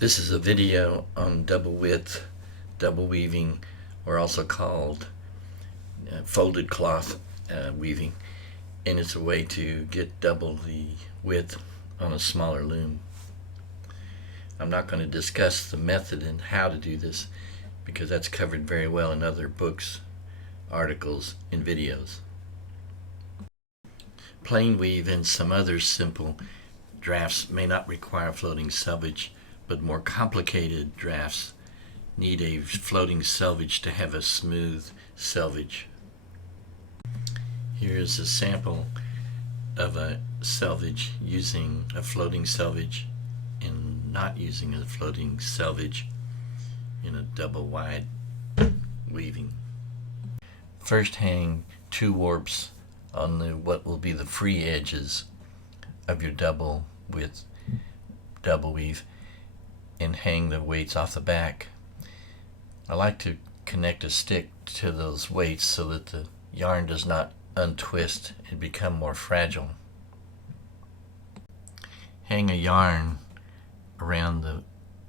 This is a video on double width, double weaving, or also called folded cloth weaving, and it's a way to get double the width on a smaller loom. I'm not going to discuss the method and how to do this because that's covered very well in other books, articles, and videos. Plain weave and some other simple drafts may not require floating selvage, but more complicated drafts need a floating selvage to have a smooth selvage. Here is a sample of a selvage using a floating selvage and not using a floating selvage in a double wide weaving. First, hang 2 warps on what will be the free edges of your double width double weave and hang the weights off the back. I like to connect a stick to those weights so that the yarn does not untwist and become more fragile. Hang a yarn around the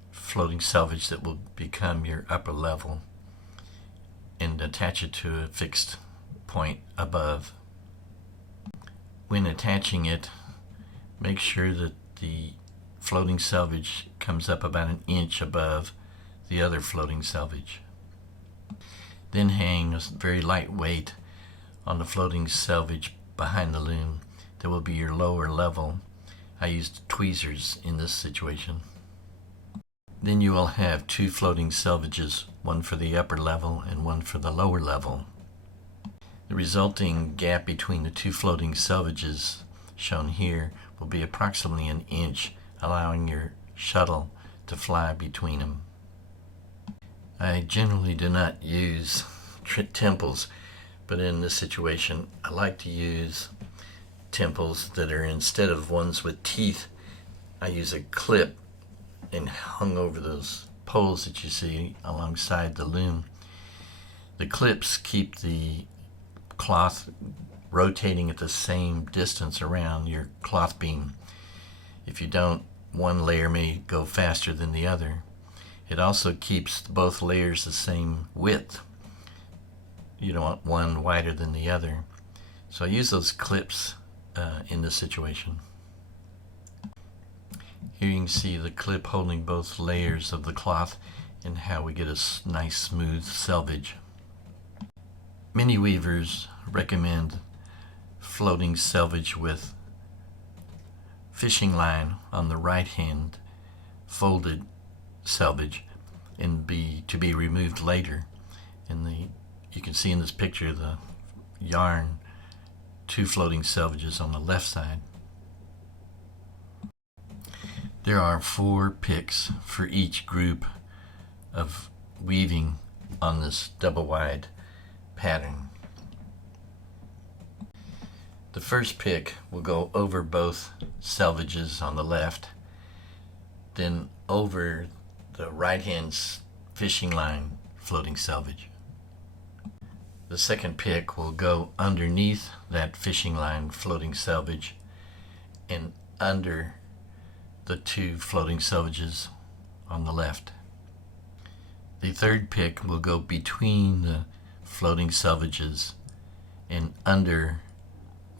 floating selvage that will become your upper level and attach it to a fixed point above. When attaching it, make sure that the floating selvage comes up about 1 inch above the other floating selvage. Then hang a very light weight on the floating selvage behind the loom that will be your lower level. I used tweezers in this situation. Then you will have 2 floating selvages, one for the upper level and one for the lower level. The resulting gap between the 2 floating selvages shown here will be approximately 1 inch, allowing your shuttle to fly between them. I generally do not use temples, but in this situation I like to use temples that are, instead of ones with teeth, I use a clip and hung over those poles that you see alongside the loom. The clips keep the cloth rotating at the same distance around your cloth beam. If you don't, one layer may go faster than the other. It also keeps both layers the same width. You don't want one wider than the other. So I use those clips in this situation. Here you can see the clip holding both layers of the cloth and how we get a nice smooth selvage. Many weavers recommend floating selvage with fishing line on the right hand folded selvage and to be removed later. You can see in this picture the yarn 2 floating selvages on the left side. There are 4 picks for each group of weaving on this double wide pattern. The first pick will go over both selvages on the left, then over the right hand fishing line floating selvage. The second pick will go underneath that fishing line floating selvage and under the 2 floating selvages on the left. The third pick will go between the floating selvages and under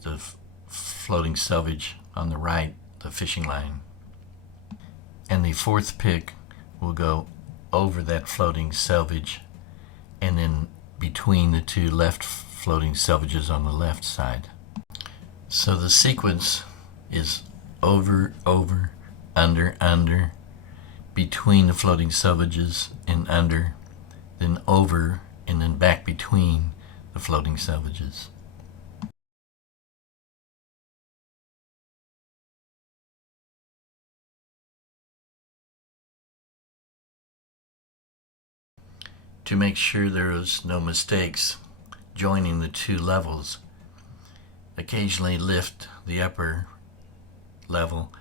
the floating selvage on the right, the fishing line. And the fourth pick will go over that floating selvage and then between the 2 left floating selvages on the left side. So the sequence is over, over, under, under, between the floating selvages and under, then over, and then back between the floating selvages. To make sure there is no mistakes joining the 2 levels, occasionally lift the upper level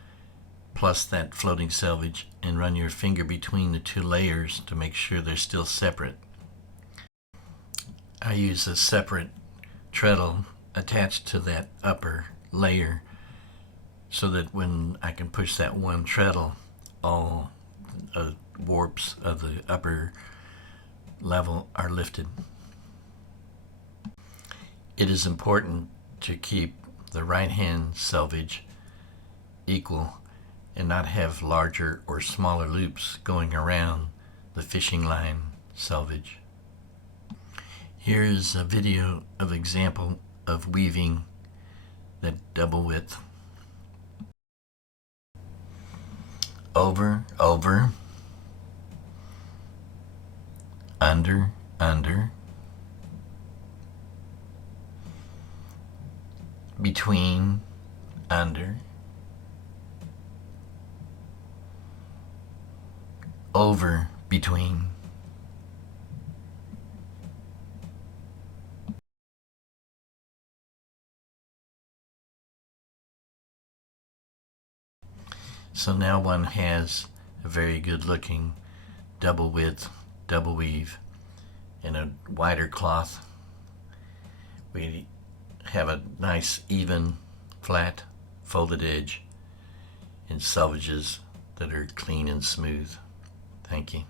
plus that floating selvage and run your finger between the 2 layers to make sure they're still separate. I use a separate treadle attached to that upper layer so that when I can push that one treadle, all warps of the upper level are lifted. It is important to keep the right hand selvage equal and not have larger or smaller loops going around the fishing line selvage. Here is a video of example of weaving that double width. Over, over, under, under, between, under, over, between. So now one has a very good looking double width, double weave in a wider cloth. We have a nice even flat folded edge and selvages that are clean and smooth. Thank you.